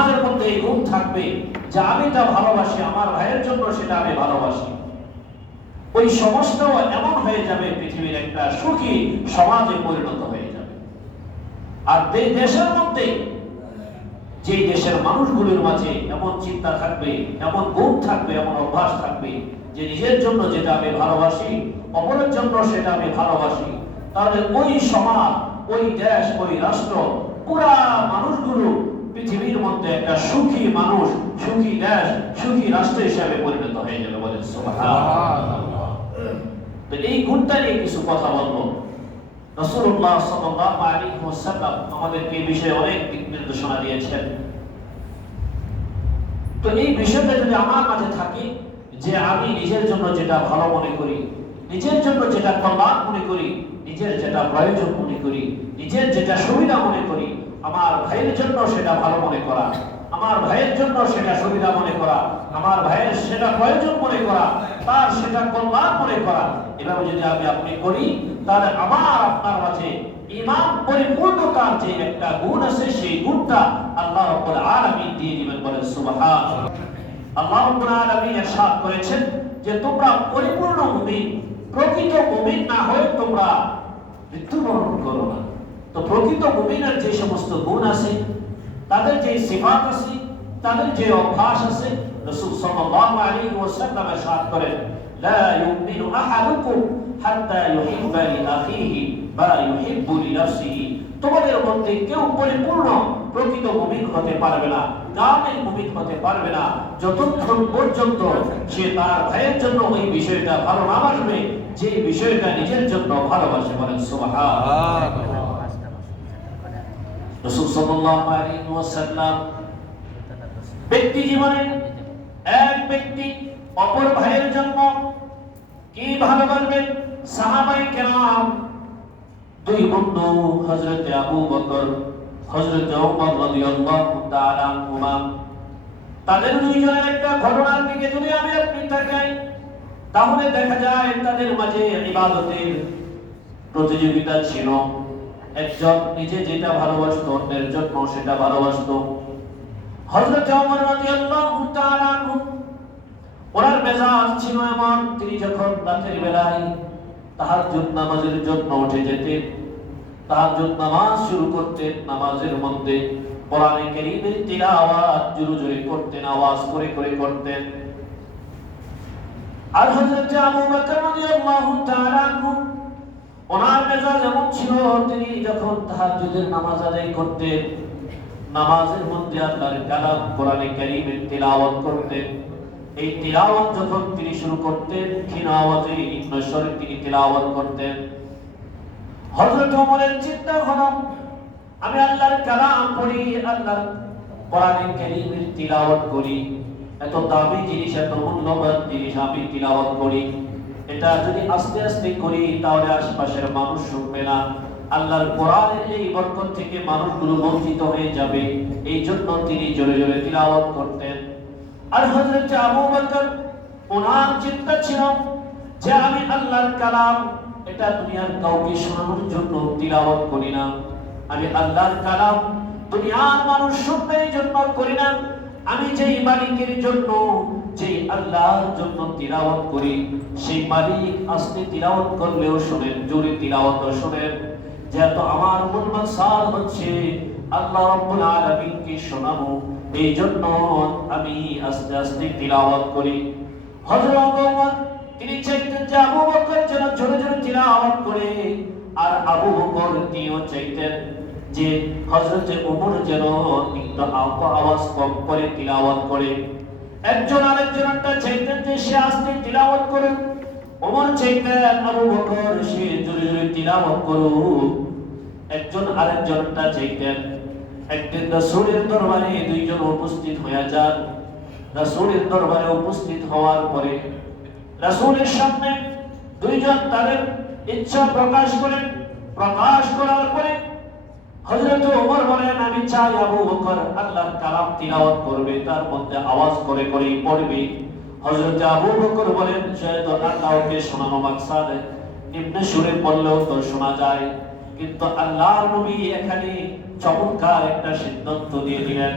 আমাদের মধ্যে এই গুণ থাকবে যে আমি তা ভালোবাসি, আমার ভাইয়ের জন্য সেটা আমি ভালোবাসি, ওই সমাজটাও এমন হয়ে যাবে, পৃথিবীর একটা সুখী সমাজে পরিণত হয়ে যাবে। আর দেশের মধ্যে, যে দেশের মানুষগুলোর মাঝে এমন চিন্তা থাকবে, এমন গুণ থাকবে, এমন অভ্যাস থাকবে যে নিজের জন্য যেটা আমি ভালোবাসি, অপরের জন্য সেটা আমি ভালোবাসি, তাহলে ওই সমাজ, ওই দেশ, ওই রাষ্ট্র, পুরা মানুষগুলো পৃথিবীর মধ্যে একটা সুখী মানুষ, সুখী দেশ, সুখী রাষ্ট্র হিসেবে পরিণত হয়ে যাবে। বলেন সুবহানাল্লাহ। তো এই গুণটা নিয়ে কিছু কথা বলবো। রাসূলুল্লাহ সাল্লাল্লাহু আলাইহি ওয়াসাল্লাম আমাদেরকে এই বিষয়ে অনেক দিক নির্দেশনা দিয়েছেন। তো এই বিষয়টা যদি আমার মাঝে থাকে যে আমি নিজের জন্য যেটা ভালো মনে করি, নিজের জন্য যেটা কল্যাণ মনে করি, নিজের যেটা প্রয়োজন মনে করি, নিজের যেটা সুবিধা মনে করি, আমার ভাইয়ের জন্য সেটা ভালো মনে করা, আমার ভাইয়ের জন্য সেটা সুবিধা মনে করা, আমার ভাইয়ের সেটা প্রয়োজন মনে করা, তার সেটা কল্যাণ মনে করা, এভাবে যদি আপনি করি, তাহলে আমার আপনার মাঝে ঈমান পরিপূর্ণতার যে একটা গুণ আছে, সেই গুণটা আল্লাহ রাব্বুল আলামিন দিয়ে দিবেন। বলেন সুবহানাল্লাহ। আল্লাহ রাব্বুল আলামিন ইরশাদ করেছেন যে তোমরা পরিপূর্ণ মুমিন, প্রকৃত মুমিন না হয়ে তোমরা মৃত্যুবরণ করো না। তো প্রকৃত মুমিনের যে সমস্ত গুণ আছে, তাদের যে সিফাত আছে, তাদের যে অভ্যাস আছে, রাসূল সাল্লাল্লাহু আলাইহি ওয়াসাল্লাম ইরশাদ করেন, লা ইউমিনু আহাদুকুম হাত্তা ইউহিব্বা লিআখিহি মা ইউহিব্বু লিনাফসিহি। তোমাদের মধ্যে কেউ পরিপূর্ণ প্রকৃত মুমিন হতে পারবে না, কামিল মুমিন হতে পারবে না, যতক্ষণ পর্যন্ত সে তার ভাইয়ের জন্য ওই বিষয়টা ভালো না বাসবে যে বিষয়টা নিজের জন্য ভালোবাসে। বলেন সুবহানাল্লাহ। রাসূল সাল্লাল্লাহু আলাইহি ওয়াসাল্লাম ব্যক্তি জীবনে এক ব্যক্তি অপর ভাইয়ের জন্য কি ভালোবাসবেন? সাহাবায়ে কেরাম দুই বন্ধু হযরত আবু বকর, হযরত ওমর রাদিয়াল্লাহু তাআলা আনহুমা, তাদের দুইজনের একটা ঘটনার দিকে যদি আপনি তাকাই, তাহলে দেখা যায় তাদের মাঝে ইবাদতের প্রতিযোগিতা ছিল। একজন নিজে যেটা ভালোবাসতো অন্যের জন্য সেটা ভালোবাসতো। হযরত ওমর রাদিয়াল্লাহু তাআলা আনহু, ওনার মেজাজ ছিল এমন, তিনি যখন রাতের বেলায় তাহাজ্জুদ নামাজের জন্য উঠে যেতেন, তাহাজ্জুদ নামাজ শুরু করতেন, নামাজের মধ্যে কোরআনে কারীমের তিলাওয়াত জোরে জোরে করতেন, আওয়াজ করে করে করতেন। আর হযরত আবু বকর রাদিয়াল্লাহু তাআলা আনহু, ওনার মেজাজ এমন ছিল, তিনি যখন তাহাজ্জুদের নামাজ আদায় করতেন, নামাজের মধ্যে আল্লাহর কালাম কোরআনে কারীমের তিলাওয়াত করতেন। এই তিলাওয়াত যখন তিনি শুরু করতেন, ক্ষীণ আওয়াজে নিম্ন স্বরে তিনি তিলাওয়াত করতেন। হযরত ওমরের চিন্তা হলো, আমি আল্লাহর কালাম পড়ি, আল্লাহর কোরআনে কারীমের তিলাওয়াত করি, এত দামি জিনিস, এত মূল্যবান জিনিস আমি তিলাওয়াত করি, এটা যদি আস্তে আস্তে করি তাহলে আশেপাশের মানুষ শুনবে না, আল্লাহর কোরআনের এই বরকত থেকে মানুষগুলো বঞ্চিত হয়ে যাবে। এই জন্য তিনি জোরে জোরে তিলাওয়াত করতেন। আর হযরত আবু বকর, ওনার চিন্তা ছিল যে আমি আল্লাহর কালাম এটা দুনিয়ার কাউকে শোনানোর জন্য তিলাওয়াত করি না, আমি আল্লাহর কালাম দুনিয়ার মানুষ শুনবে এই জন্য করি না, আমি যেই মালিকের জন্য, যেই আল্লাহর জন্য তিলাওয়াত করি, সেই মালিক আস্তে তিলাওয়াত করলেও শোনেন, জোরে তিলাওয়াত শোনেন, যেহেতু আমার মূল মাকসাদ হচ্ছে আল্লাহ রাব্বুল আলামিনকে শোনাবো, এই জন্য আমি আস্তে আস্তে তিলাওয়াত করি। হযরত ওমর তিনি চাইতেন যে আবু বকর যেন জোরে জোরে তিলাওয়াত করে, আর আবু বকর তিনিও চাইতেন যে হযরত ওমর যেন একটু আওয়াজ কম করে তিলাওয়াত করে। একজন আরেকজনটা চাইতেন যে সে আস্তে তিলাওয়াত করুক, ওমর চাইতেন আবু বকর সে জোরে জোরে তিলাওয়াত করুক। একজন আরেকজনটা চাইতেন। একদিন রাসূলের দরবারে দুইজন উপস্থিত হয়ে যান। রাসূলের দরবারে উপস্থিত হওয়ার পরে রাসূলের সামনে দুইজন তাদের ইচ্ছা প্রকাশ করেন। প্রকাশ করার পরে হযরত ওমর বলেন, আমি চাই আবু বকর আল্লাহর কালাম তিলাওয়াত করবে, তার মধ্যে আওয়াজ করে করে পড়বে। হযরত আবু বকর বলেন, যেহেতু আল্লাহকে শোনানো মাকসাদ, নিম্ন সুরে পড়লেও তো শোনা যায়, কিন্তু আল্লাহর নবী এখানে চমৎকার একটা সিদ্ধান্ত দিয়ে দিলেন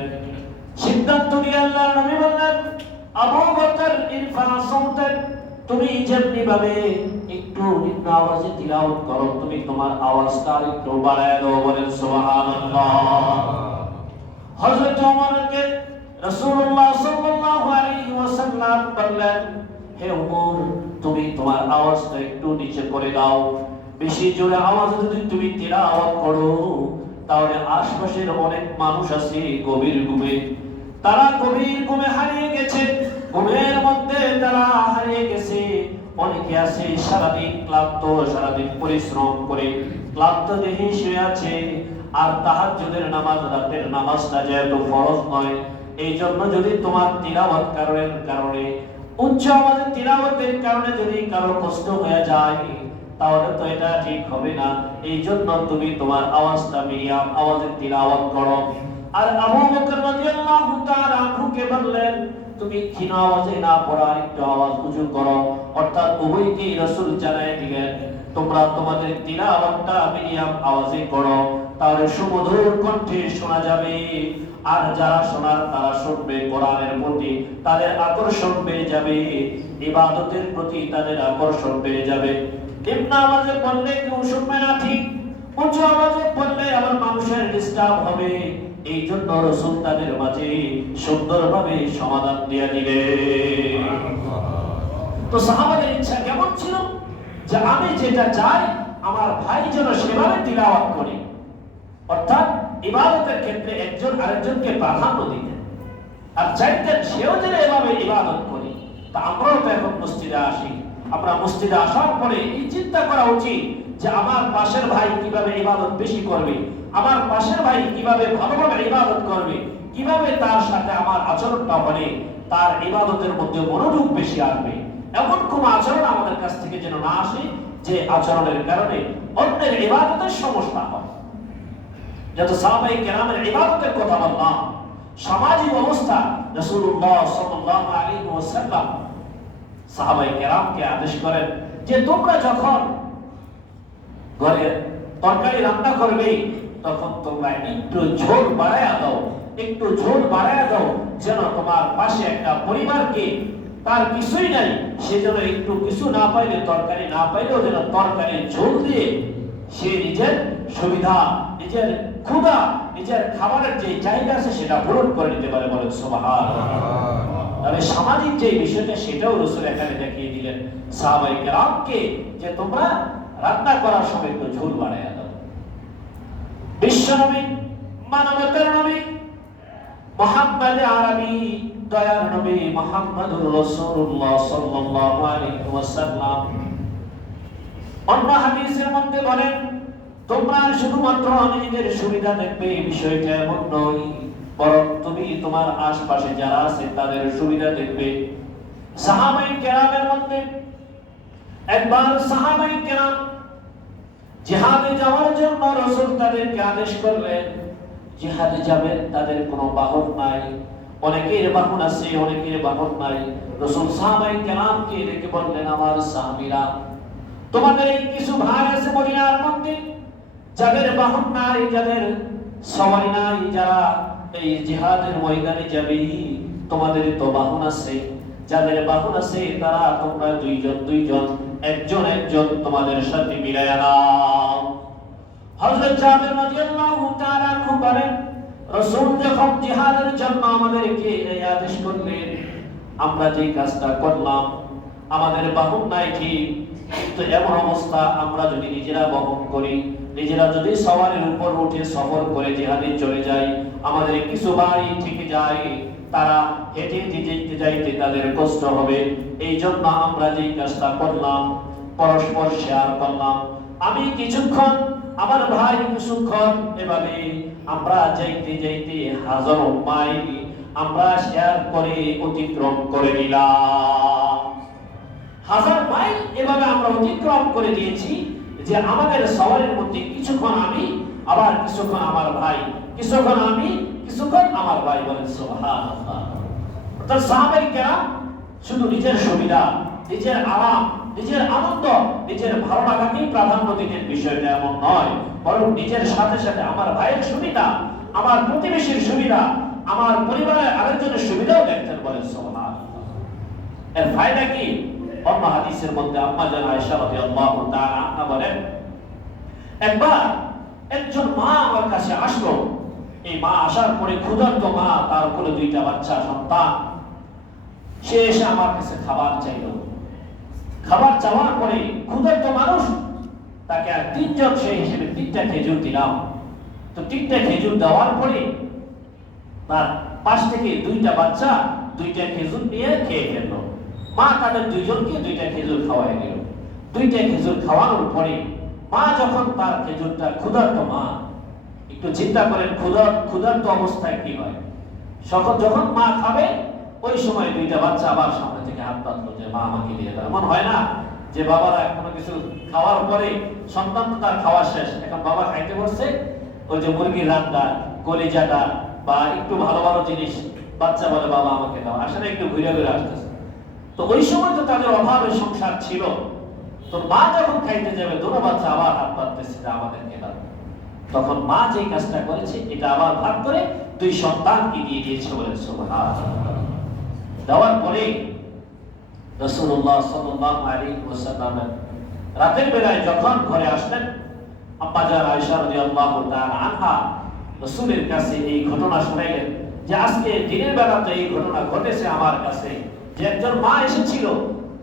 সিদ্ধান্ত নিয়ে আল্লাহর নবী বললেন, আবু বকর ইরফা সাউতাক, তুমি যেমনি ভাবে একটু নিম্ন আওয়াজে তিলাওয়াত করো, তুমি তোমার আওয়াজটা একটু বাড়ায় দাও, বলেন সুবহানাল্লাহ। হযরত ওমরকে রাসূলুল্লাহ সাল্লাল্লাহু আলাইহি ওয়াসাল্লাম বললেন, হে ওমর, তুমি তোমার আওয়াজটা একটু নিচে করে দাও। বেশি জোরে আওয়াজে যদি তুমি তিলাওয়াত করো, তাহলে আশপাশের অনেক মানুষ আছে গভীর ঘুমে, তারা গভীর ঘুমে হারিয়ে গেছে, ঘুমের মধ্যে তারা হারিয়ে গেছে। অনেকে আছে সারাদিন ক্লান্ত, সারাদিন পরিশ্রম করে ক্লান্ত দেহে শুয়ে আছে, আর তাহাজ্জুদের নামাজ, রাতের নামাজটা যেহেতু ফরজ নয়, এই জন্য যদি তোমার তিলাওয়াত কারণে উচ্চ আওয়াজে তিলাওয়াতের কারণে যদি কারো কষ্ট হয়ে যায়, তাহলে তো এটা ঠিক হবে না। এই জন্য তুমি তোমার আওয়াজটা মিডিয়াম আওয়াজে তিলাওয়াত করো। আর আবু বকর রাদিয়াল্লাহু তাআলা আনহুকে বললেন, তুমি ক্ষীণ আওয়াজে না পড়া, একটু আওয়াজ উঁচু করো। অর্থাৎ উভয়কেই রাসূল জানায় দিলেন, তোমরা তোমাদের তিলাওয়াতটা মিডিয়াম আওয়াজে করো, তাহলে সুমধুর কণ্ঠে শোনা যাবে। আর যারা শোনার তারা শুনবে, কোরআনের প্রতি তাদের আকর্ষণ বেড়ে যাবে, ইবাদতের প্রতি তাদের আকর্ষণ বেড়ে যাবে। নিম্ন আওয়াজে পড়লে কেউ শুনবে না ঠিক, উচ্চ আওয়াজে পড়লে আবার মানুষের ডিস্টার্ব হবে। এই জন্য রাসূল তাদের মাঝে সুন্দরভাবে সমাধান দিয়ে দিলেন। তো সাহাবাদের ইচ্ছা কেমন ছিল যে আমি যেটা চাই আমার ভাই যেন সেভাবে তিলাওয়াত করে, অর্থাৎ ইবাদতের ক্ষেত্রে একজন আরেকজনকে প্রাধান্য দিতেন, আর চাইতেন সেও যেন এভাবে ইবাদত করে। তা আমরাও তো এখন মসজিদে আসি, আমরা মসজিদে আসার পরে এই চিন্তা করা উচিত যে আমার পাশের ভাই কিভাবে ইবাদত বেশি করবে, আমার পাশের ভাই কিভাবে ভালোভাবে ইবাদত করবে, কিভাবে তার সাথে আমার আচরণটা হলে তার ইবাদতের মধ্যে মনোযোগ বেশি আসবে। এমন কোন আচরণ আমাদের কাছ থেকে যেন না আসে যে আচরণের কারণে অন্যের ইবাদতের সমস্যা হয়। যত সাহাবায়ে কেরামের ইবাদতের কথা বললাম, সামাজিক অবস্থা রাসূলুল্লাহ সাল্লাল্লাহু আলাইহি ওয়াসাল্লাম সাহাবায়ে কেরামকে আদেশ করেন যে তোমরা যখন ঘরে তরকারি রান্না করবে, তখন তোমরা একটু ঝোল বাড়ায়া দাও, একটু ঝোল বাড়ায়া দাও, যেন তোমার পাশে একটা পরিবারকে তার কিছুই নাই, সে যেন একটু কিছু না পাইলে, তরকারি না পাইলেও যেন তরকারির ঝোল দিয়ে সে নিজের সুবিধা, নিজের ক্ষুধা, নিজের খাবারের যে চাহিদা আছে সেটা পূরণ করে নিতে পারে, বলেন সুবহানাল্লাহ। তবে সামাজিক যে বিষয়টা সেটাও রাসূল এখানে দেখিয়ে দিলেন সাহাবায়ে কেরামকে, যে তোমরা রান্না করার সময় একটু ঝোল বাড়ায়া দাও। বিশ্বনবী, মানবতার নবী, মুহাম্মদ আরবি, দয়ার নবী মুহাম্মদুর রাসূলুল্লাহ সাল্লাল্লাহু আলাইহি ওয়াসাল্লাম অন্য হাদিসের মধ্যে বলেন, তোমরা শুধুমাত্র নিজেদের সুবিধা দেখবে, বিষয়টা এমন নয়, বরং তুমি তোমার আশপাশে যারা আছে তাদের সুবিধা দেখবে। সাহাবায়ে কেরামের মধ্যে একবার সাহাবায়ে কেরাম জিহাদে যাওয়ার জন্য রাসূল তাদেরকে আদেশ করলেন। জিহাদে যাবেন, তাদের কোনো বাহন নাই, অনেকের বাহন আছে, অনেকের বাহন নাই। রাসূল সাহাবায়ে কেরামকে ডেকে বললেন, আমার সাহাবীরা, তোমাদের কিছু ভাই আছে মদিনার মধ্যে যাদের বাহন নাই, যাদের সওয়ারি নাই, যারা এই জিহাদের ময়দানে যাবে, তোমাদের তো বাহন আছে, যাদের বাহন আছে তারা তোমরা দুইজন একজন তোমাদের সাথে মিলায়া নাও। হযরত জাবের রাদিয়াল্লাহু তাআলা আনহু বলেন, রাসূল যখন জিহাদের জন্য আমাদেরকে এই আদেশ করলেন, আমরা যে কাজটা করলাম, আমাদের বাহন নাই ঠিক, কিন্তু এমন অবস্থা আমরা যদি নিজেরা বহন করি, নিজেরা যদি সওয়ারির উপর উঠে সফর করে জিহাদে চলে যাই, আমাদের কিছু বাড়ি থেকে যায়, তারা হেঁটে যেতে যাইতে তাদের কষ্ট হবে। এই জন্য আমরা যে কাজটা করলাম, পরস্পর শেয়ার করলাম, আমি কিছুক্ষণ, আমার ভাই কিছুক্ষণ, এভাবে আমরা যাইতে যাইতে হাজারো মাইল আমরা শেয়ার করে অতিক্রম করে নিলাম। হাজার মাইল এভাবে আমরা অতিক্রম করে দিয়েছি যে আমাদের সওয়ারির মধ্যে কিছুক্ষণ আমি, আবার কিছুক্ষণ আমার ভাই, কিছুক্ষণ আমি, কিছুক্ষণ আমার ভাই, বলেন সুবহানাল্লাহ। অর্থাৎ সাহাবায়ে কেরাম শুধু নিজের সুবিধা, নিজের আরাম, নিজের আনন্দ, নিজের ভালো লাগাকেই প্রাধান্য দিতেন, বিষয়টা এমন নয়, বরং নিজের সাথে সাথে আমার ভাইয়ের সুবিধা, আমার প্রতিবেশীর সুবিধা, আমার পরিবারের আরেকজনের সুবিধাও দেখতেন, বলেন সুবহানাল্লাহ। এর ফায়দা কি? অন্য হাদিসের মধ্যে আম্মা জান আয়েশা রাদিয়াল্লাহু তাআলা আনহা বলেন, একবার একজন মা আমার কাছে আসলো। এই মা আসার পরে ক্ষুধার্ত মা, তার কোলে দুইটা বাচ্চা সন্তান, সে এসে আমার কাছে খাবার চাইল। খাবার চাওয়ার পরে ক্ষুধার্ত মানুষ, তাকে আর তিনজন সেই হিসেবে 3টা খেজুর দিলাম। তো 3টা খেজুর দেওয়ার পরে তার পাশ থেকে 2টা বাচ্চা 2টা খেজুর নিয়ে খেয়ে ফেললো। মা তাদের 2জনকে 2টা খেজুর খাওয়াই দিল। 2টা খেজুর খাওয়ানোর পরে মা যখন তার খেজুরটা, ক্ষুধার্ত মা, একটু চিন্তা করেন ক্ষুধার্ত অবস্থায় কি হয়। যখন মা খাবে, ওই সময় 2টা বাচ্চা আবার সামনে থেকে হাত পাতলো যে মা আমাকে দিয়ে দাও। এমন হয় না যে বাবারা কোনো কিছু খাওয়ার পরে সন্তান তো তার খাওয়া শেষ, এখন বাবা খাইতে বসছে, ওই যে মুরগির রান্না, কলিজাটা বা একটু ভালো ভালো জিনিস বাচ্চা বলে বাবা আমাকে দাও, আসলে একটু ঘুরে ঘুরে আসতেছে। তো ওই সময় তো তাদের অভাবের সংসার ছিল। তো মা যখন খাইতে যাবে, দুটো বাচ্চা আবার হাত পাততেছে যে আমাদেরকে দাও। তখন মা যে কাজটা করেছে, এটা আবার ভাগ করে 2 সন্তানকে দিয়ে দিয়েছে, বলেন সুবহানাল্লাহ। দেওয়ার পরে রাসূলুল্লাহ সাল্লাল্লাহু আলাইহি ওয়াসাল্লাম রাতের বেলায় যখন ঘরে আসলেন, আম্মা জান আয়েশা রাদিয়াল্লাহু তাআলা আনহা রাসূলের কাছে এই ঘটনা শোনাইলেন যে আজকে দিনের বেলাতে এই ঘটনা ঘটেছে আমার কাছে, যে একজন মা এসেছিল,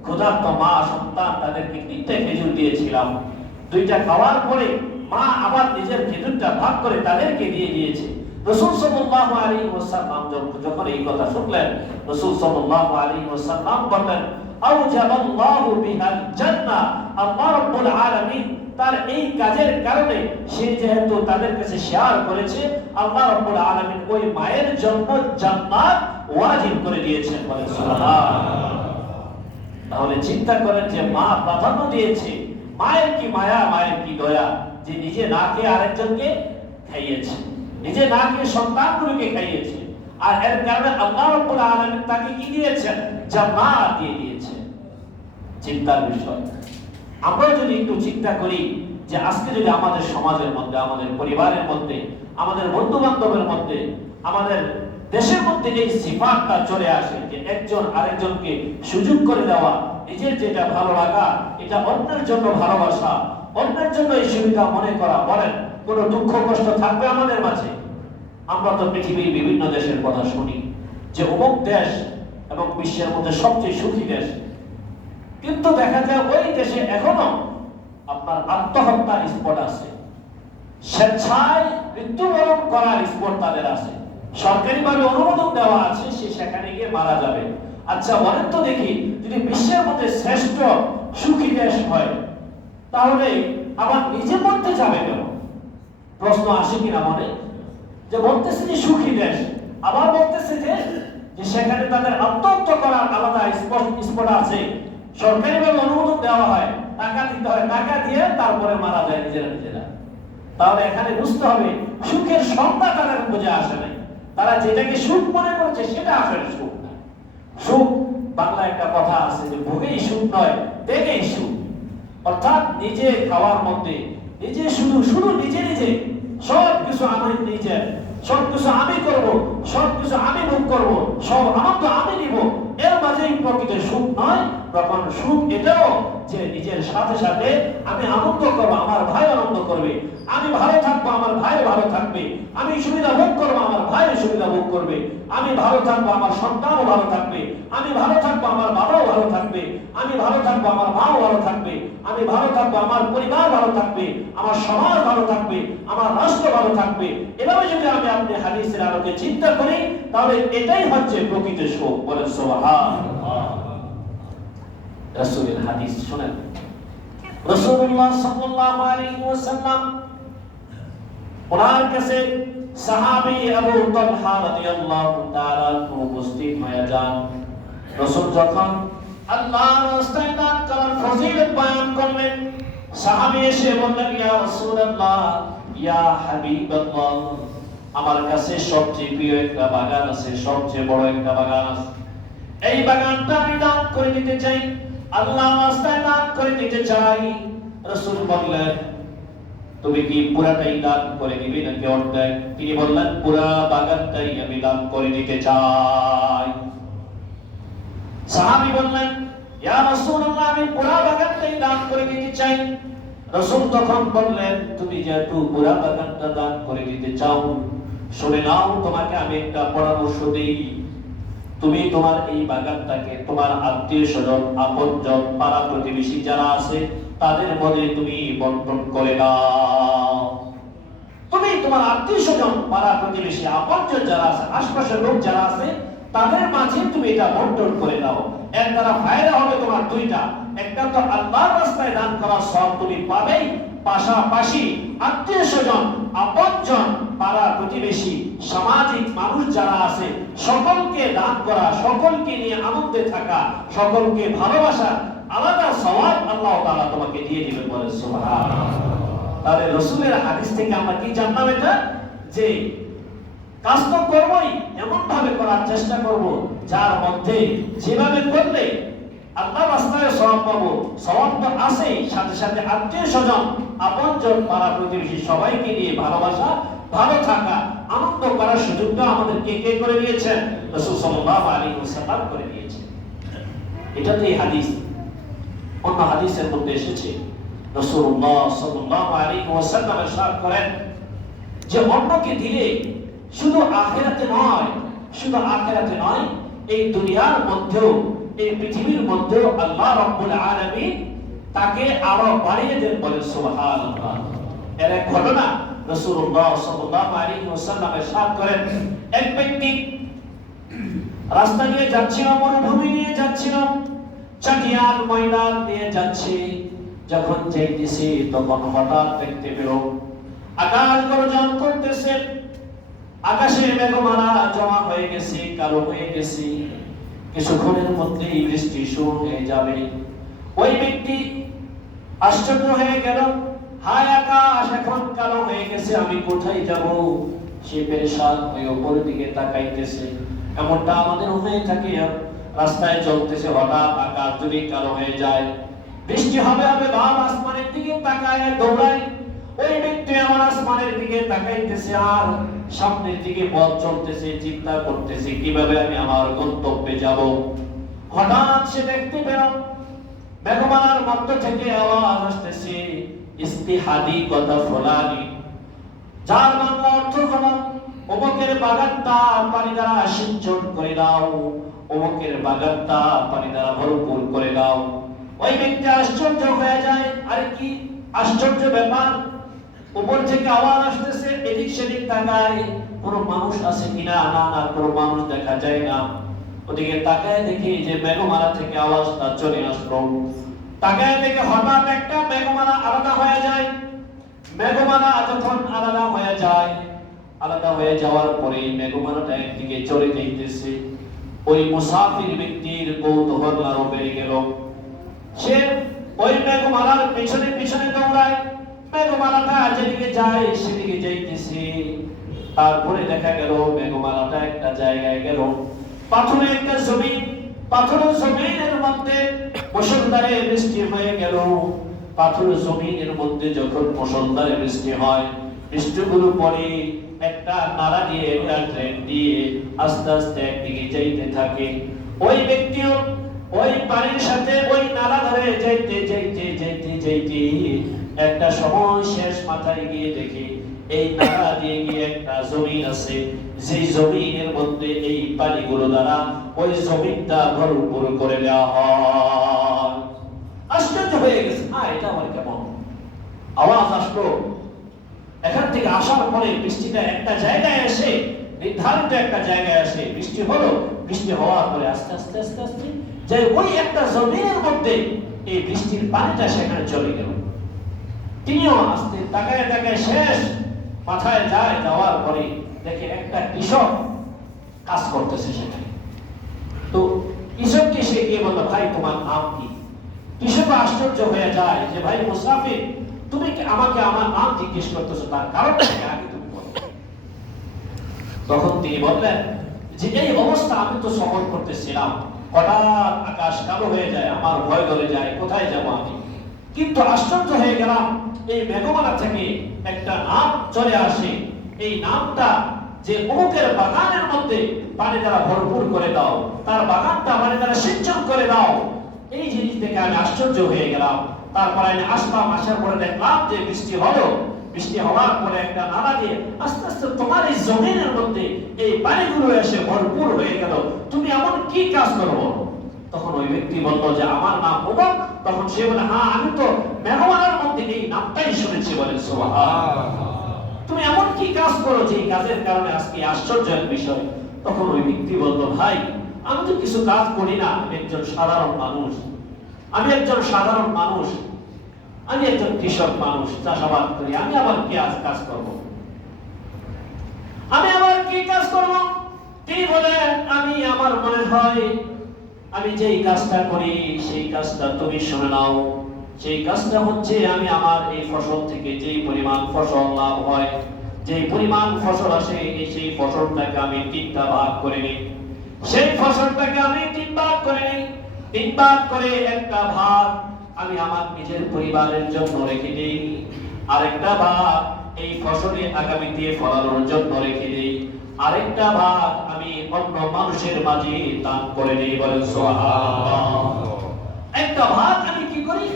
ক্ষুধার্ত মা সন্তান, তাদেরকে 3টা খেজুর দিয়েছিলাম। 2টা খাওয়ার পরে মা আবার নিজের খেজুরটা ভাগ করে তাদেরকে দিয়ে দিয়েছে। রাসূল সাল্লাল্লাহু আলাইহি ওয়াসাল্লাম যখন এই কথা শুনলেন, রাসূল সাল্লাল্লাহু আলাইহি ওয়াসাল্লাম বললেন, আওজাবাল্লাহু বিহাল জান্নাহ, আল্লাহ রাব্বুল আলামিন তার এই কাজের কারণে, সে যেহেতু তাদের কাছে শেয়ার করেছে, আল্লাহ রাব্বুল আলামিন ওই মায়ের জন্য জান্নাত ওয়াজিব করে দিয়েছেন, বলেন সুবহানাল্লাহ। তাহলে চিন্তা করেন যে মা প্রাধান্য দিয়েছে, মায়ের কি মায়া, মায়ের কি দয়া, যে নিজে না খেয়ে আরেকজনকে খাইয়েছে, নিজে না খেয়ে সন্তানগুলোকে খাইয়েছে। আর এর কারণে আল্লাহ রাব্বুল আলামিন তাকে কি দিয়েছেন? জান্নাত দিয়ে দিয়েছেন। চিন্তার বিষয়। আমরা যদি একটু চিন্তা করি যে আজকে যদি আমাদের সমাজের মধ্যে, আমাদের পরিবারের মধ্যে, আমাদের বন্ধু বান্ধবের মধ্যে, আমাদের দেশের মধ্যে এই সিফাতটা চলে আসে যে একজন আরেকজনকে সুযোগ করে দেওয়া, নিজের যেটা ভালো লাগা এটা অন্যের জন্য ভালোবাসা, অন্যের জন্য এই সুবিধা মনে করা, বলেন কোনো দুঃখ কষ্ট থাকবে আমাদের মাঝে? আমরা তো পৃথিবীর বিভিন্ন দেশের কথা শুনি যে অমুক দেশ এবং বিশ্বের মধ্যে সবচেয়ে সুখী দেশ, কিন্তু দেখা যায় ওই দেশে এখনো আপনার আত্মহত্যার স্পট আছে, স্বেচ্ছায় মৃত্যুবরণ করার স্পট তাদের আছে, সরকারিভাবে অনুমোদন দেওয়া আছে, সে সেখানে গিয়ে মারা যাবে। আচ্ছা বলেন তো দেখি, যদি বিশ্বের মধ্যে শ্রেষ্ঠ সুখী দেশ হয়, তাহলে আবার নিজে মরতে যাবে কেন? প্রশ্ন আসে কিনা মনে? যে বলতেছে যে সুখী দেশ, আবার বলতেছে যে সেখানে তাদের আত্মহত্যা করার আলাদা স্পট আছে, সরকারিভাবে অনুমোদন দেওয়া হয়, টাকা দিতে হয়, টাকা দিয়ে তারপরে মারা যায় নিজেরা। তাহলে এখানে বুঝতে হবে সুখের সংজ্ঞা তাদের বুঝে আসে নাই। তারা যেটাকে সুখ মনে করছে সেটা আসলে সুখ না। সুখ, বাংলা একটা কথা আছে যে ভোগেই সুখ নয়, দেখেই সুখ। অর্থাৎ নিজে খাওয়ার মধ্যে নিজে শুধু নিজে সব কিছু আমি নিজে, সব কিছু আমি করব, সব কিছু আমি ভোগ করব, সব আনন্দ আমি নিব, এর মাঝেই প্রকৃত সুখ নয়। তখন সুখ এটাও যে নিজের সাথে সাথে আমি আনন্দ করবো, আমার ভাই আনন্দ করবে, আমি ভালো থাকবো, আমার ভাই ভালো থাকবে, আমি সুবিধা ভোগ করবো, আমার ভাই সুবিধা ভোগ করবে, আমি ভালো থাকবো, আমার সন্তানও ভালো থাকবে, আমি ভালো থাকবো, আমার বাবাও ভালো থাকবে, আমি ভালো থাকবো, আমার মাও ভালো থাকবে, আমি ভালো থাকবো, আমার পরিবার ভালো থাকবে, আমার সমাজ ভালো থাকবে, আমার রাষ্ট্র ভালো থাকবে। এভাবে যদি আপনি হাদিসের আলোকে চিন্তা করি, তাহলে এটাই হচ্ছে প্রকৃত সুখ, বলেন সুবহানাল্লাহ। রাসূলের হাদিস শুনেন, রাসূলুল্লাহ সাল্লাল্লাহু আলাইহি ওয়াসাল্লাম ওনার কাছে সাহাবী আবু তালহা রাদিয়াল্লাহু তাআলা উপস্থিত হয়ে যান। রাসূল যখন আল্লাহর রাস্তায় দান করার ফজিলত বয়ান করলেন, সাহাবী এসে বললেন, ইয়া রাসূলুল্লাহ, ইয়া হাবিবাল্লাহ, আমার কাছে সবচেয়ে প্রিয় একটা বাগান আছে, সবচেয়ে বড় একটা বাগান আছে, এই বাগানটা আমি দান করে দিতে চাই, আল্লাহর রাস্তায় দান করে দিতে চাই। রাসূল বললেন, তুমি কি পুরাটাই দান করে দিবে নাকি অর্ধেক? তিনি বললেন, পুরা বাগানটাই আমি দান করে দিতে চাই। সাহাবী বললেন, ইয়া রাসূলুল্লাহ, আমি পুরা বাগানটাই দান করে দিতে চাই। রাসূল তখন বললেন, তুমি যেহেতু পুরা বাগানটা দান করে দিতে চাও, শুনে নাও, তোমাকে আমি একটা পরামর্শ দিই। তুমি তোমার এই বাগানটাকে তোমার আত্মীয় স্বজন, আপনজন, পাড়া প্রতিবেশী যারা আছে তাদের মধ্যে তুমি বন্টন করে দাও। তুমি তোমার আত্মীয় স্বজন, পাড়া প্রতিবেশী, আপনজন যারা আছে, আশপাশের লোক যারা আছে তাদের মাঝে তুমি এটা বন্টন করে দাও। এর দ্বারা ফায়দা হবে তোমার দুইটা। একটা তো আল্লাহর রাস্তায় দান করার সওয়াব তুমি পাবেই, পাশাপাশি আত্মীয় স্বজন, আপনজন, পাড়া প্রতিবেশী, সামাজিক মানুষ যারা আছে সকলকে দান করা, সকলকে নিয়ে আনন্দে থাকা, সকলকে ভালোবাসা, আলাদা সওয়াব আল্লাহ তাআলা তোমাকে দিয়ে দিবেন। বলে সুবহানাল্লাহ। তাহলে রাসূলের হাদিস থেকে আমরা কি জানলাম? এটা যে কাজ তো করবই, এমন ভাবে করার চেষ্টা করব যার মধ্যে যেভাবে করলে আল্লাহর রাস্তায় সওয়াব পাবো। সওয়াব তো আছেই, সাথে সাথে আত্মীয় স্বজন, আপনজন, পাড়া প্রতিবেশী সবাইকে নিয়ে ভালোবাসা, ভালো থাকা, আনন্দ করার সুযোগটা আমাদেরকে কে করে দিয়েছেন? রাসূল সাল্লাল্লাহু আলাইহি ওয়াসাল্লাম করে দিয়েছেন। এটা তো এই হাদিস। অন্য হাদিসের মধ্যে এসেছে রাসূলুল্লাহ সাল্লাল্লাহু আলাইহি ওয়াসাল্লাম ইরশাদ করেন যে অন্যকে দিলে শুধু আখিরাতে নয়, এই দুনিয়ার মধ্যেও, এই পৃথিবীর মধ্যেও আল্লাহ রাব্বুল আলামিন তাকে আরো বাড়িয়ে দেন। বলে সুবহানাল্লাহ। এর এক ঘটনা রাসূলুল্লাহ সাল্লাল্লাহু আলাইহি ওয়াসাল্লাম ইরশাদ করেন, এক ব্যক্তি রাস্তা দিয়ে যাচ্ছিল, মরুভূমি দিয়ে যাচ্ছিল, চাটিয়াল ময়দান দিয়ে যাচ্ছে। যখন যাইতেছে তখন হঠাৎ দেখতে পেল আকাশ গর্জন করতেছে, আকাশে মেঘমালা জমা হয়ে গেছে, কালো হয়ে গেছে, কিছুক্ষণের মধ্যেই বৃষ্টি শুরু হয়ে যাবে। ওই ব্যক্তি আশ্চর্য হয়ে গেল, হায় আকাশ এখন কালো হয়ে গেছে, আমি কোথায় যাব? সে পেরেশান হয়ে উপরের দিকে তাকাইতেছে। এমনটা আমাদের হয়ে থাকে, রাস্তায় চলতেছে, হঠাৎ আকাশ যদি কালো হয়ে যায়, বৃষ্টি হবে হবে ভাব, আসমানের দিকে তাকায় দৌড়ায়। ওই ব্যক্তি আমার আসমানের দিকে তাকাইতেছে আর সামনের দিকে পথ চলতেছে, চিন্তা করতেছে কিভাবে আমি আমার গন্তব্যে যাব। হঠাৎ সে দেখতে পেল মেঘমালার মধ্য থেকে আওয়াজ আসতেছে, ইস্তিহাদি কথা ফুলানি, যার বাংলা অর্থ হলো অমুকের বাগানটা পানি দ্বারা সিঞ্চন করে দাও, অমুকের বাগানটা পানি দ্বারা ভরপুর করে দাও। ওই ব্যক্তি আশ্চর্য হয়ে যায়, আর কি আশ্চর্য ব্যাপার, উপর থেকে আওয়াজ আসতেছে, এদিক সেদিক তাকায় কোন মানুষ আছে কিনা, না না কোন মানুষ দেখা যায় না। ওদিকে তাকায় দেখি যে মেঘমালা থেকে আওয়াজটা চলে আসলো। তাকায় দেখে হঠাৎ একটা মেঘমালা আলাদা হয়ে যায়। মেঘমালা যখন আলাদা হয়ে যাওয়ার পরে মেঘমালাটা একদিকে চলে যাইতেছে। ওই মুসাফির ব্যক্তির কৌতূহল আরো বেড়ে গেল। সে ওই মেঘমালার পিছনে পিছনে দৌড়ায়, মেঘমালাটা যেদিকে যায় সেদিকে যাইতেছে। তারপরে দেখা গেল মেঘমালাটা একটা জায়গায় গেল, পাথরের একটা জমি, পাথরের জমিনের মধ্যে মুষলধারে বৃষ্টি হয়ে গেল। পাথরের জমিনের মধ্যে যখন মুষলধারে বৃষ্টি হয়, বৃষ্টিগুলো পড়ে একটা নালা দিয়ে, একটা ট্রেন দিয়ে আস্তে আস্তে একদিকে যাইতে থাকে। ওই ব্যক্তিও ওই পানির সাথে ওই নালা ধরে যাইতে যাইতে যাইতে যাইতে একটা সময় শেষ মাথায় গিয়ে দেখি এই নালা দিয়ে গিয়ে একটা জমিন আছে, যেই জমিনের মধ্যে এই পানিগুলো দ্বারা ওই জমিনটা ভরপুর করে দেওয়া হয়। আশ্চর্য হয়ে গেছে, এটা আমার কেমন আওয়াজ আসলো। এখান থেকে আসার পরে বৃষ্টিটা একটা জায়গায় এসে, নির্ধারিত একটা জায়গায় আসে বৃষ্টি হলো। বৃষ্টি হওয়ার পরে আস্তে আস্তে আস্তে আস্তে যে ওই একটা জমিনের মধ্যে এই বৃষ্টির পানিটা সেখানে চলে গেল। তিনিও আস্তে তাকায় তাকায় শেষ মাথায় যাওয়ার পরে দেখে একটা কৃষক কাজ করতেছে সেখানে। তো কৃষককে সে গিয়ে বলল, ভাই তোমার নাম কি? কৃষক আশ্চর্য হয়ে যায় যে ভাই মুসাফির, তুমি আমাকে আমার নাম জিজ্ঞেস করতেছো, তার কারণটা আগে তুমি বলো। তখন তিনি বললেন যে এই অবস্থা, আমি তো সফর করতেছিলাম, হঠাৎ আকাশ কালো হয়ে যায়, আমার ভয় ধরে যায়, কোথায় যাব আমি। কিন্তু আশ্চর্য হয়ে গেলাম এই মেঘমালা থেকে একটা নাম চলে আসে, এই নামটা যে অমুকের বাগানের মধ্যে পানি দ্বারা ভরপুর করে দাও, তার বাগানটা পানি দ্বারা সিঞ্চন করে দাও। এই জিনিস থেকে আমি আশ্চর্য হয়ে গেলাম। তারপর আমি আসলাম, আসার পরে দেখলাম যে বৃষ্টি হলো। বৃষ্টি হওয়ার পরে একটা নালা দিয়ে আস্তে আস্তে তোমার এই জমিনের মধ্যে এই পানিগুলো এসে ভরপুর হয়ে গেল। তুমি এমন কি কাজ করবো? তখন ওই ব্যক্তি বলল যে আমার নাম অমুক। তখন সে বলে, হ্যাঁ আমি তো মেঘমালার মধ্যে এই নামটাই শুনেছি। বলে সুবহানাল্লাহ। তুমি এমন কি কাজ করো যে কাজের কারণে আজকে আশ্চর্যের বিষয়? তখন ওই ব্যক্তি বলল, ভাই আমি তো কিছু কাজ করি না, আমি একজন সাধারণ মানুষ। আমি একজন সাধারণ মানুষ, আমি একজন কৃষক মানুষ, চাষাবাদ করি। আমি আবার কি কাজ করব? আমি আবার কি কাজ করব? তিনি বলেন, আমি আমার মনে হয় আমি যেই কাজটা করি সেই কাজটা তুমি শুনে নাও। সেই কাজটা হচ্ছে আমি আমার এই ফসল থেকে যেই পরিমাণ ফসল লাভ হয়, যেই পরিমাণ ফসল আসে, সেই ফসলটাকে আমি তিনটা ভাগ করে নিই। সেই ফসলটাকে আমি তিন ভাগ করে নিই। তিন ভাগ করে একটা ভাগ আমি আমার নিজের পরিবারের জন্য রেখে দিই, আরেকটা ভাগ এই ফসলে আগামীতে ফলানোর জন্য রেখে দিই, আরেকটা ভাগ আমি অন্য মানুষের মাঝে দান করে দিই। বলেন সুবহানাল্লাহ। একটা ভাগ আমি কি করি?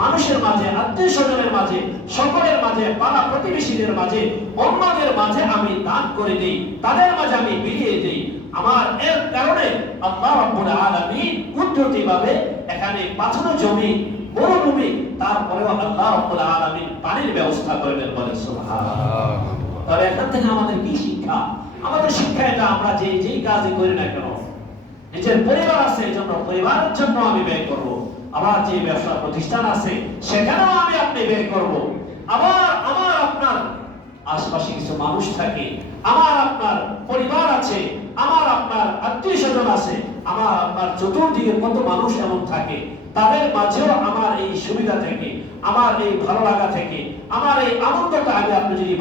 মানুষের মাঝে, আত্মীয় স্বজনের মাঝে, সকলের মাঝে, পাড়া প্রতিবেশীদের মাঝে, অন্যদের মাঝে আমি দান করে দিই, তাদের মাঝে আমি বিলিয়ে দিই। আমার এর কারণে আল্লাহ রাব্বুল আলামিন কুদরতিভাবে এখানে পাথর জমি, মরুভূমি, তারপরেও আল্লাহ রাব্বুল আলামিন পানির ব্যবস্থা করে দেন। বলেন সুবহানাল্লাহ। তবে এখান থেকে আমাদের কি শিক্ষা? আমাদের শিক্ষা এটা, আমরা যেই কাজই করি না কেন, নিজের পরিবার আছে এজন্য পরিবারের জন্য আমি ব্যয় করব। আবার যে ব্যবসা প্রতিষ্ঠান আছে সেখানেও আমি আপনি ব্যয় করব। আবার আমার আপনার আশপাশে কিছু মানুষ থাকে, আমার আপনার পরিবার আছে, আমার আপনার আত্মীয় স্বজন আছে, আমার আপনার চতুর্দিকে কত মানুষ এমন থাকে, তাদের মাঝেও আমার এই সুবিধা থেকে, আমার এই ভালো লাগা থেকে, আমার এই আনন্দটা আমি আপনি যদি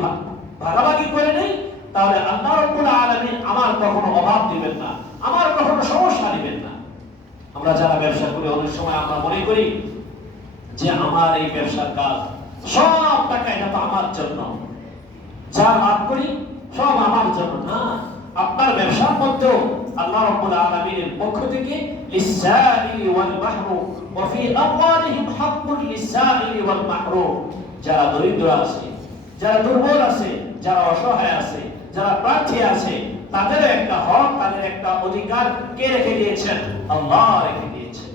ভাগাভাগি করে নেই, তাহলে আল্লাহ রাব্বুল আলামিন আমার কখনো অভাব দিবেন না, আমার কখনো সমস্যা দিবেন না। আমরা যারা ব্যবসা করি অনেক সময় আমরা মনে করি যে আমার এই ব্যবসার কাজ, সব টাকা এটা তো আমার জন্য, যা লাভ করি সব আমার জন্য। না, আপনার ব্যবসার মধ্যেও আল্লাহ রাব্বুল আলামিনের পক্ষ থেকে লিসাইলি ওয়াল মাহরুম ওয়া ফি আমওয়ালিহিম হাক্কুল লিসাইলি ওয়াল মাহরুম, যারা দরিদ্র আছে, যারা দুর্বল আছে, যারা অসহায় আছে, যারা প্রার্থী আছে, তাদের একটা হক, তাদের একটা অধিকার কে রেখে দিয়েছেন? আল্লাহ রেখে দিয়েছেন।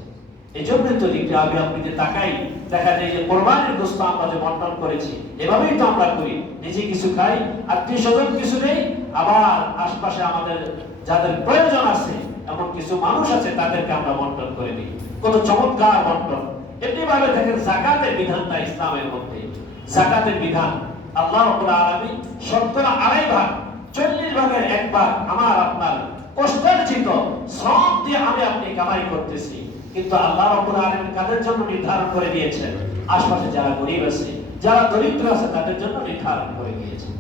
এই জন্যই তো দিকটা আমি আপনি যে তাকাই, দেখা যায় যে কোরবানির গোশত আমরা যে বন্টন করেছি, এভাবেই তো আমরা করি। নিজে কিছু খাই, আত্মীয় স্বজন কিছু নেই, আবার আশপাশে আমাদের যাদের প্রয়োজন আছে এমন কিছু মানুষ আছে তাদেরকে আমরা বন্টন করে দিই। কত চমৎকার বন্টন! এমনি ভাবে দেখেন যাকাতের বিধানটা ইসলামের মধ্যে, যাকাতের বিধান আল্লাহ রাব্বুল আলামিন শতকরা 2.5 ভাগ, 40 ভাগের 1 ভাগ আমার আপনার কষ্টার্জিত শ্রম দিয়ে আমি আপনি কামাই করতেছি। কিন্তু আল্লাহ রাব্বুল আলামিন কাদের জন্য নির্ধারণ করে দিয়েছেন? আশপাশে যারা গরীব আছে, যারা দরিদ্র আছে তাদের জন্য নির্ধারণ করে দিয়েছেন।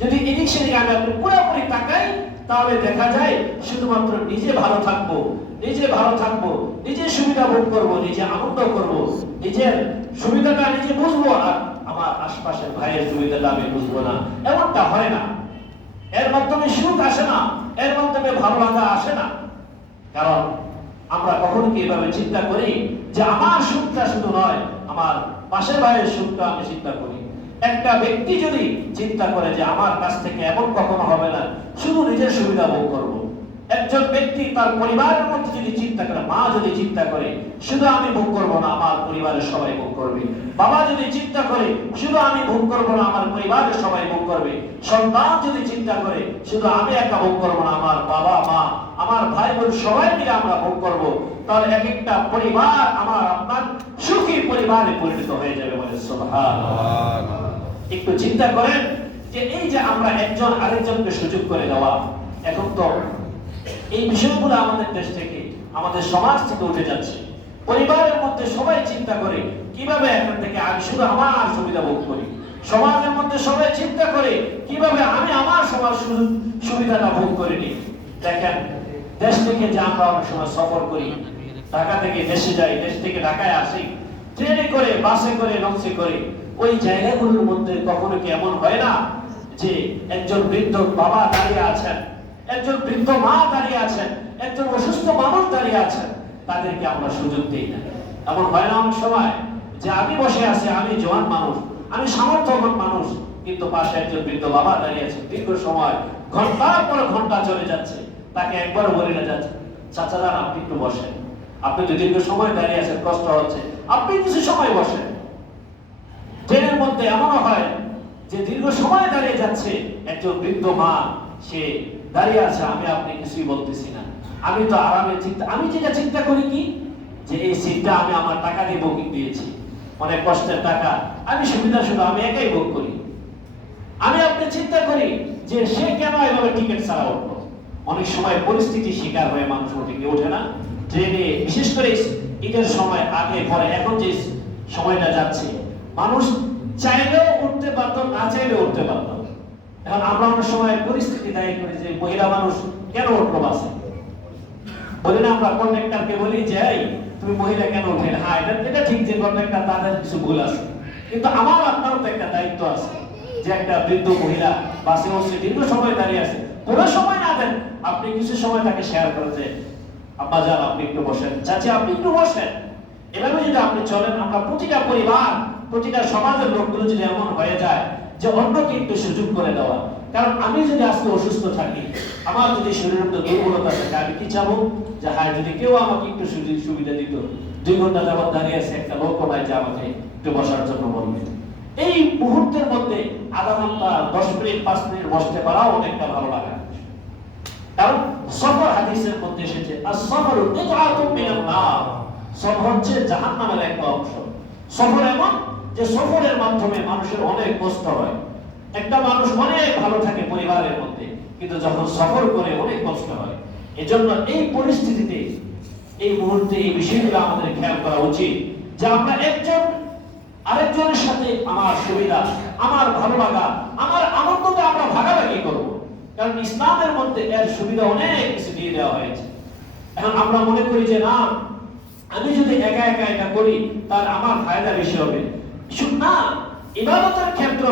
যদি এদিক সেদিক আমি আপনি পুরোপুরি তাকাই, তাহলে দেখা যায় শুধুমাত্র নিজে ভালো থাকবো, নিজে ভালো থাকবো, নিজে সুবিধা ভোগ করবো, নিজে আনন্দ করবো, নিজের সুবিধাটা নিজে বুঝবো, আর আমার আশপাশের ভাইয়ের সুবিধাটা আমি বুঝবো না। এমনটা হয় না। এর মাধ্যমে সুখ আসে না, এর মাধ্যমে ভালো লাগা আসে না। কারণ আমরা কখনো কি এভাবে চিন্তা করি যে আমার সুখটা শুধু নয়, আমার পাশের ভাইয়ের সুখটা আমি চিন্তা করি। একটা ব্যক্তি যদি চিন্তা করে যে আমার কাছ থেকে এমন কখনো হবে না, শুধু নিজের সুবিধা ভোগ করব। একজন ব্যক্তি তার পরিবারের মধ্যে যদি চিন্তা করে, মা যদি চিন্তা করে শুধু আমি ভোগ করব না, আমার পরিবারের সবাই ভোগ করবে, বাবা যদি চিন্তা করে শুধু আমি ভোগ করব না, আমার পরিবারের সবাই ভোগ করবে, সন্তান যদি চিন্তা করে শুধু আমি একা ভোগ করব না, আমার বাবা মা, আমার ভাই বোন সবাই মিলে আমরা ভোগ করব, তাহলে এক একটা পরিবার আমার আপনার সুখী পরিবারে পরিণত হয়ে যাবে। বলে সুবহানাল্লাহ। একটু চিন্তা করেন যে এই যে আমরা একজন আরেকজনকে সুযোগ করে দেওয়া, এখন তো এই বিষয়গুলো আমাদের দেশ থেকে, আমাদের সমাজ থেকে উঠে যাচ্ছে। পরিবারের মধ্যে সবাই চিন্তা করে কিভাবে এখান থেকে আমি শুধু আমার সুবিধা ভোগ করি। সমাজের মধ্যে সবাই চিন্তা করে কিভাবে আমি আমার সবার সুবিধাটা ভোগ করে নিই। দেখেন, দেশ থেকে যে আমরা অনেক সময় সফর করি, ঢাকা থেকে দেশে যাই, দেশ থেকে ঢাকায় আসি, ট্রেনে করে, বাসে করে, লঞ্চে করে, ওই জায়গাগুলোর মধ্যে কখনো কি এমন হয় না যে একজন বৃদ্ধ বাবা দাঁড়িয়ে আছেন, একজন বৃদ্ধ মা দাঁড়িয়ে আছেন, একজন অসুস্থ মানুষ দাঁড়িয়ে আছেন, তাদেরকে আমরা সুযোগ দিই না? এমন হয় না অনেক সময় যে আমি বসে আছি, আমি জওয়ান মানুষ, আমি সামর্থ্যবান মানুষ, কিন্তু পাশে একজন বৃদ্ধ বাবা দাঁড়িয়ে আছে, দীর্ঘ সময় ঘন্টার পর ঘন্টা চলে যাচ্ছে, তাকে একবার বলে না যাচ্ছে চাচা যান আপনি একটু বসেন, আপনি তো দীর্ঘ সময় দাঁড়িয়ে আছেন, কষ্ট হচ্ছে, আপনি কিছু সময় বসেন। ট্রেনের মধ্যে এমনও হয় যে দীর্ঘ সময় দাঁড়িয়ে যাচ্ছে, একজন বৃদ্ধ মা সে দাঁড়িয়ে আছে, আমি আপনি কিছুই বলতেছি না, আমি তো আরামে চিন্তা, আমি যেটা চিন্তা করি কি যে এই সিটটা আমি আমার টাকা দিয়ে বুকিং দিয়েছি, অনেক কষ্টের টাকা, আমি সুবিধা শুধু আমি একাই ভোগ করি। আমি আপনি চিন্তা করি যে সে কেন এভাবে টিকিট ছাড়া উঠলো। অনেক সময় পরিস্থিতির শিকার হয়ে মানুষ ওঠে না ট্রেনে, বিশেষ করে ঈদের সময় আগে পরে, এখন যে সময়টা যাচ্ছে মানুষ চাইলেও উঠতে পারতো, না চাইলেও উঠতে পারতো। এখন আমরা অনেক সময় পরিস্থিতি দায়ী করি যে মহিলা মানুষ কেন উঠলো বাসে, বলি না আমরা কন্ডাক্টরকে বলি যে এই তুমি মহিলা কেন উঠে। হ্যাঁ এটা ঠিক যে কন্ডাক্টর তাদের কিছু ভুল আছে, কিন্তু আমার আপনারও তো একটা দায়িত্ব আছে যে একটা বৃদ্ধ মহিলা বাসে বসে দীর্ঘ সময় দাঁড়িয়ে আছে, পুরো সময় না দেন, আপনি কিছু সময় তাকে শেয়ার করে যে আব্বা যান আপনি একটু বসেন, চাচি আপনি একটু বসেন। এভাবে যদি আপনি চলেন, আমরা প্রতিটা পরিবার, প্রতিটা সমাজের লোকগুলো যদি এমন হয়ে যায় যে অন্যকে একটু সুযোগ করে দেওয়া। কারণ আমি যদি আজকে অসুস্থ থাকি, আমার যদি শরীরের মধ্যে দুর্বলতা থাকে, আমি কি চাবো যে হ্যাঁ যদি কেউ আমাকে একটু সুযোগ সুবিধা দিত, 2 ঘন্টা যাবত দাঁড়িয়ে আছে, একটা লোক নাই যে আমাকে একটু বসার জন্য বলবে। এই মুহূর্তের মধ্যে আধা ঘন্টা 10 মিনিট 5 মিনিট বসতে পারাও অনেকটা ভালো লাগে। কারণ সফর হাদিসের মধ্যে এসেছে as-সাফারু কিতআতুম মিনান নার, সফর হচ্ছে জাহান্নামের একটা অংশ। সফর এমন যে সফরের মাধ্যমে মানুষের অনেক কষ্ট হয়। একটা মানুষ অনেক ভালো থাকে পরিবারের মধ্যে, কিন্তু যখন সফর করে অনেক কষ্ট হয়। এজন্য এই পরিস্থিতিতে এই মুহূর্তে এই বিষয়গুলো আমাদের খেয়াল করা উচিত যে আমরা একজন আরেকজনের সাথে আমার সুবিধা, আমার ভালো লাগা, আমার আনন্দটা আমরা ভাগাভাগি করব। কারণ ইসলামের মধ্যে এর সুবিধা অনেক কিছু দিয়ে দেওয়া হয়েছে। এখন আমরা মনে করি যে না আমি যদি একা একা এটা করি তার আমার ফায়দা বেশি হবে। শুন না, ইবাদতের ক্ষেত্র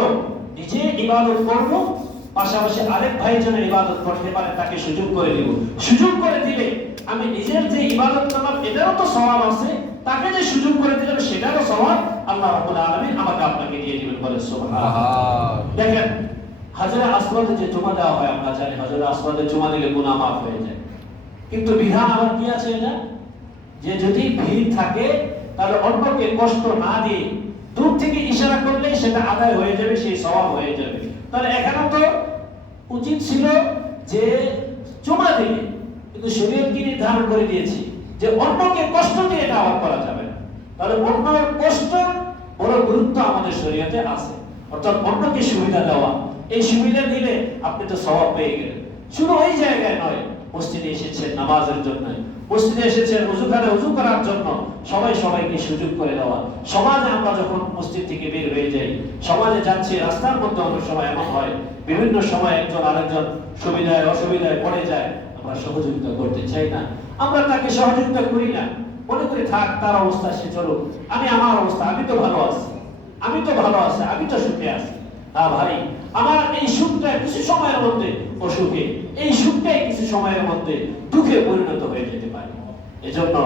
নিজে ইবাদত করব, পাশাপাশি আরেক ভাই যেন ইবাদত করতে পারে তাকে সুযোগ করে দিব। সুযোগ করে দিলে আমি নিজের যে ইবাদত করলাম এটারও তো সওয়াব আছে, তাকে যে সুযোগ করে দিলাম সেটারও সওয়াব আল্লাহ রাব্বুল আলামিন আমাকে আপনাকে দিয়ে দিবেন। বলে সুবহানাল্লাহ। দেখেন হাজরে আসওয়াদে যে জুমা দেওয়া হয়, আমরা জানি হাজরে আসওয়াদে জুমা দিলে গুনাহ মাফ হয়ে যায়, কিন্তু বিধান আবার কি আছে এটা যে যদি ভিড় থাকে তাহলে অন্যকে কষ্ট না দিয়ে দূর থেকে ইশারা করলে সেটা আদায় হয়ে যাবে, সেই সওয়াব হয়ে যাবে। তাহলে এখানে তো উচিত ছিল যে জুমা দিলে, কিন্তু শরীয়ত কি নির্ধারণ করে দিয়েছে যে অন্যকে কষ্ট দিয়ে এটা আবার করা যাবে না। তাহলে অন্যের কষ্ট বড় গুরুত্ব আমাদের শরীয়তে আছে, অর্থাৎ অন্যকে সুবিধা দেওয়া। এই সুবিধা দিলে আপনি তো সওয়াব পেয়ে গেলেন। শুধু ওই জায়গায় নয়, মসজিদে এসেছেন নামাজের জন্য, মসজিদে এসেছেন ওযুখানে ওযু করার জন্য, সবাই সবাইকে সুযোগ করে দেওয়া। সমাজে আমরা যখন মসজিদ থেকে বের হয়ে যাই, সমাজে যাচ্ছি, রাস্তার মধ্যে অনেক সময় এমন হয় বিভিন্ন সময় একজন আরেকজন সুবিধায় অসুবিধায় পড়ে যায়, আমরা সহযোগিতা করতে চাই না, আমরা তাকে সহযোগিতা করি না, মনে করি থাক তার অবস্থা সে চলুক, আমি আমার অবস্থা, আমি তো ভালো আছি, আমি তো ভালো আছি, আমি তো সুখে আছি। না ভাই, আমার এই সুখটা কিছু সময়ের মধ্যে অসুখে, এই সুখটাই কিছু সময়ের মধ্যে দুঃখে পরিণত হয়ে যেতে পারে। এজন্য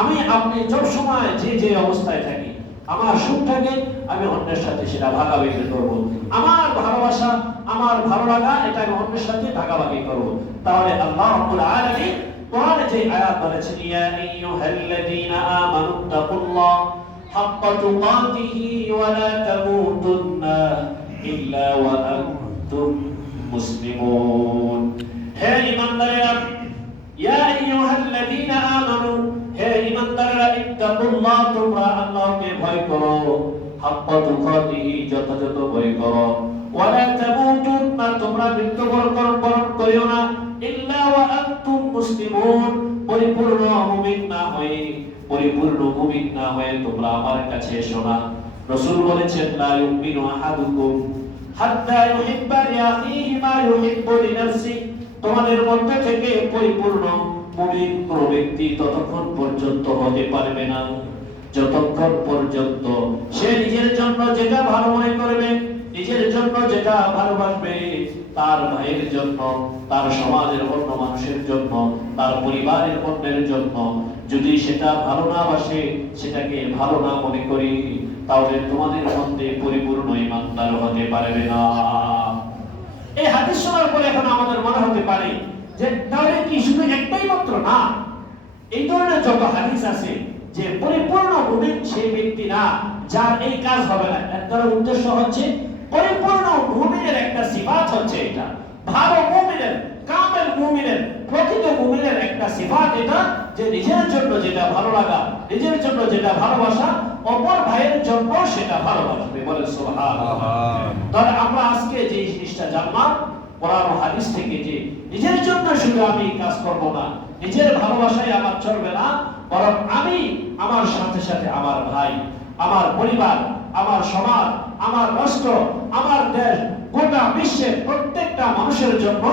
আমি আপনি সব সময় যে যে অবস্থায় থাকি, আমার সুখটাকে আমি অন্যের সাথে সেটা ভাগাভাগি করব। আমার ভালোবাসা, আমার ভালো লাগা এটা আমি অন্যের সাথে ভাগাভাগি করব। তাহলে আল্লাহ রাব্বুল আলামিন কোরআনে যে আয়াত বলেছেন, ইয়া আইয়ুহাল্লাযীনা আমানুত্তাকুল্লাহ হাক্কা তুকাতিহি ওয়া লা তামুতুন্না ইল্লা ওয়া আনতুম মুসলিমুন। হে ঈমানদারেরা, ইয়া আইয়ুহাল্লাযীনা আমানু, হে ঈমানদারেরা, ইত্তাকুল্লাহ, তোমরা আল্লাহকে ভয় করো, হাক্কা তুকাতিহি, যথাযথ ভয় করো, ওয়া লা তামুতুন্না, তোমরা মৃত্যুবরণ করিও না, ইল্লা ওয়া আনতুম মুসলিমুন, পরিপূর্ণ মুমিন না হয়ে, পরিপূর্ণ মুমিন না হয়ে তোমরা আমার কাছে এসো না। রাসূল বলেছেন, লা ইউমিনু আহাদুকুম হাত্তা ইউহিব্বা লিআখিহি মা ইউহিব্বু লিনাফসি, তোমাদের মধ্যে থেকে পরিপূর্ণ মুমিন কোন ব্যক্তি ততক্ষণ পর্যন্ত হতে পারবে না যতক্ষণ পর্যন্ত সে নিজের জন্য যেটা ভালো মনে করবে, নিজের জন্য যেটা ভালোবাসবে, তার ভাইয়ের জন্য, তার সমাজের অন্য মানুষের জন্য, তার পরিবারের অন্যের জন্য যদি সেটা ভালো না বাসে, সেটাকে ভালো না মনে করি, তাহলে তোমাদের মধ্যে পরিপূর্ণ ঈমানদার হতে পারবে না। এই হাদিস শোনার পরে এখন আমাদের মনে হতে পারে যে তাহলে কি শুধু একটাই মাত্র না, এই ধরনের যত হাদিস আছে যে পরিপূর্ণ মুমিন সেই ব্যক্তি না যার এই কাজ হবে না। এর দ্বারা উদ্দেশ্য হচ্ছে পরিপূর্ণ মুমিনের একটা সিফাত হচ্ছে এটা, ভালো মুমিনের, কামেল মুমিনের, প্রকৃত মুমিনের একটা সিফাত এটা, যে নিজের জন্য যেটা ভালো লাগা, নিজের জন্য যেটা ভালোবাসা, অপর ভাইয়ের জন্য সেটা ভালোবাসবে। বলে সুবহানাল্লাহ। তাহলে আমরা আজকে যে জিনিসটা জানলাম কোরআন ও হাদিস থেকে, যে নিজের জন্য শুধু আমি কাজ করব না, নিজের ভালোবাসায় আমার চলবে না, বরং আমি আমার সাথে সাথে আমার ভাই, আমার পরিবার, আমার সমাজ, আমার রাষ্ট্র, আমার দেশ, গোটা বিশ্বের প্রত্যেকটা মানুষের জন্য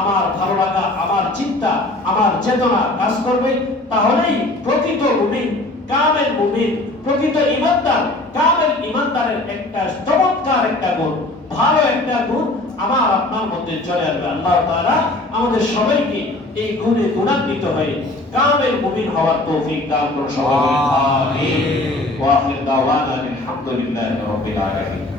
আমার ভালো লাগা, আমার চিন্তা, আমার চেতনা কাজ করবে। তাহলেই প্রকৃত মুমিন, কামেল মুমিন, প্রকৃত ঈমানদার, কামেল ঈমানদারের একটা চমৎকার একটা গুণ, ভালো একটা গুণ আমার আপনার মধ্যে চলে আসবে। আল্লাহ তাআলা আমাদের সবাইকে এই গুণে গুণান্বিত হয়ে কামেল মুমিন হওয়ার তৌফিক দান করুন। আমিন। ওয়া আখির দাওয়ানা আলহামদুলিল্লাহি রাব্বিল আলামিন।